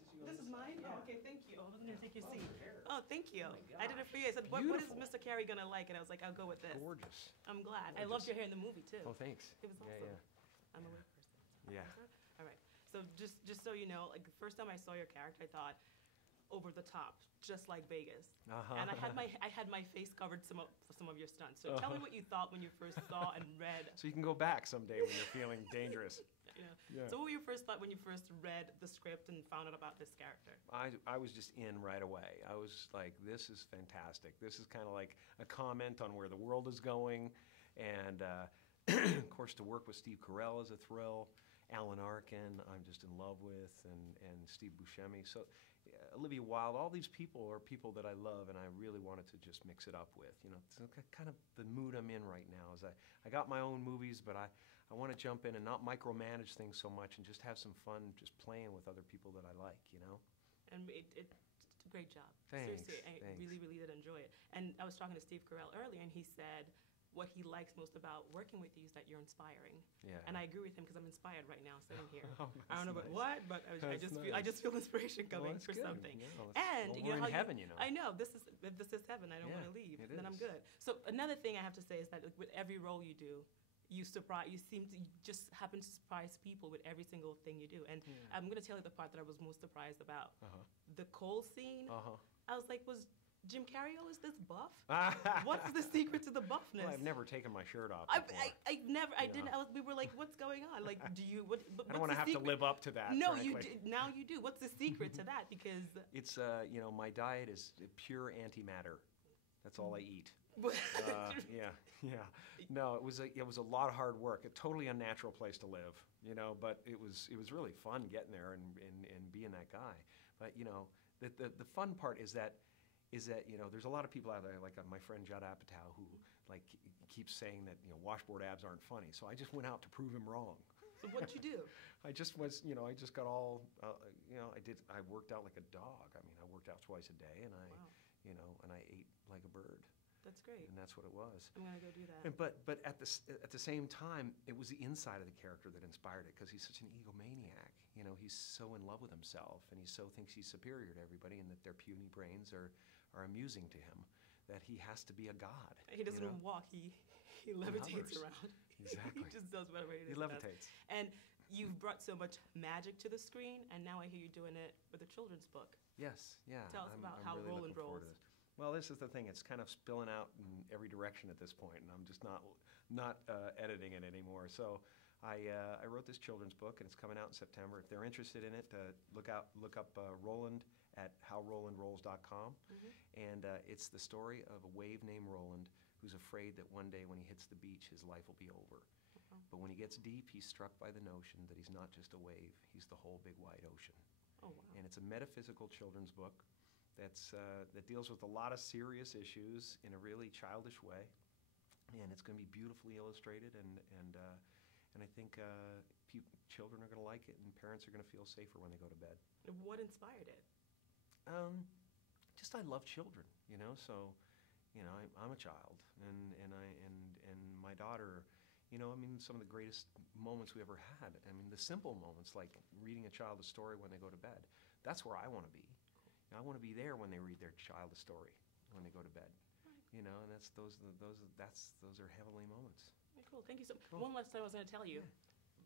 This is yours. This is mine? Yeah. Oh, okay, thank you. I'm gonna take your Oh, seat. there. Oh, thank you. Oh my I did it gosh. for you. I said, what is Beautiful. Mr. Carrey gonna like? And I was like, I'll go with this. Gorgeous. I'm glad. I Gorgeous. loved your hair in the movie too. Oh, thanks. It was awesome. Yeah, yeah. I'm a weird person. Yeah. All right. So just so you know, like the first time I saw your character, I thought over the top, just like Vegas. Uh-huh. And I had my face covered for some of your stunts. So tell me what you thought when you first saw and read. So you can go back someday when you're feeling dangerous. You know. Yeah. So what were your first thought when you first read the script and found out about this character? I was just in right away. I was like, this is fantastic. This is kind of like a comment on where the world is going. And of course, to work with Steve Carell is a thrill. Alan Arkin, I'm just in love with, and Steve Buscemi. So Olivia Wilde, all these people are people that I love, and I really wanted to just mix it up with. You know, it's kind of the mood I'm in right now. Is I got my own movies, but I want to jump in and not micromanage things so much, and just have some fun just playing with other people that I like. You know. And it's a great job. Thanks. Seriously, I Thanks. really did enjoy it. And I was talking to Steve Carell earlier, and he said what he likes most about working with you is that you're inspiring. Yeah. And I agree with him because I'm inspired right now sitting here. Oh, I don't know about nice. what, but I just feel inspiration coming that's for good. something. Yeah, well, and well, you we're know in how heaven, you know. I know this is heaven. I don't Yeah, want to leave. it Then I'm is. good. So another thing I have to say is that like, with every role you do, you seem to just happen to surprise people with every single thing you do. And I'm going to tell you the part that I was most surprised about. The coal scene. Uh-huh. I was like, was Jim Carrey always this buff? What's the secret to the buffness? Well, I've never taken my shirt off before. We were like, what's going on? Like, do you, what, I don't want to have to live up to that. No, frankly. now you do. What's the secret to that? Because It's, you know, my diet is pure antimatter. That's all I eat. Yeah. No, it was a lot of hard work. A totally unnatural place to live, you know. But it was really fun getting there and being that guy. But you know, the fun part is that you know there's a lot of people out there like my friend Judd Apatow who like keeps saying that you know washboard abs aren't funny. So I just went out to prove him wrong. so what'd you do? I just was, you know, I just got all, you know, I worked out like a dog. I mean, I worked out twice a day, and Wow. you know, and I ate like a bird. That's great. And that's what it was. I'm gonna go do that. And, but at the same time, it was the inside of the character that inspired it because he's such an egomaniac. You know, he's so in love with himself, and he so thinks he's superior to everybody, and that their puny brains are amusing to him. That he has to be a god. He doesn't you know? even walk. He levitates hovers. around. Exactly. He just does whatever he does. He levitates. And you've brought so much magic to the screen, and now I hear you doing it with a children's book. Yes, yeah. Tell us about I'm how really Roland looking forward to rolls. this. Well, this is the thing. It's kind of spilling out in every direction at this point, and I'm just not editing it anymore. So I wrote this children's book, and it's coming out in September. If they're interested in it, look up Roland at howrolandrolls.com. And it's the story of a wave named Roland who's afraid that one day when he hits the beach, his life will be over. But when he gets deep, he's struck by the notion that he's not just a wave, he's the whole big wide ocean. Oh, wow. And it's a metaphysical children's book that deals with a lot of serious issues in a really childish way. And it's going to be beautifully illustrated, and I think children are going to like it, and parents are going to feel safer when they go to bed. What inspired it? Just I love children, you know. So, you know, I'm a child, and my daughter, you know. I mean, some of the greatest moments we ever had. I mean, the simple moments like reading a child a story when they go to bed. That's where I want to be. You know, I want to be there when they read their child a story when they go to bed. You know, and those are heavenly moments. Okay, cool. Thank you so much. One last thing I was going to tell you.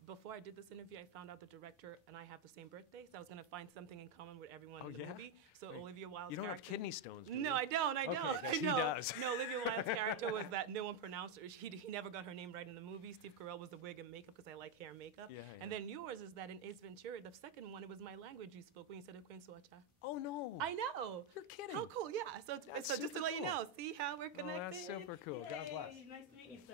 Before I did this interview, I found out the director and I have the same birthday, so I was going to find something in common with everyone in the movie. So Wait, Olivia Wilde's you don't character... have kidney stones, do you? No, I don't. I don't. Okay, I he know. does. No, Olivia Wilde's character was that no one pronounced her. He never got her name right in the movie. Steve Carell was the wig and makeup because I like hair and makeup. Yeah. And then yours is that in Ace Ventura, the second one, it was my language you spoke when you said Ekwensuacha. Oh no! I know. You're kidding. How cool, yeah. So That's just to super let you cool. know, see how we're connected? that's super cool. God bless. Yay, nice to meet you, sir.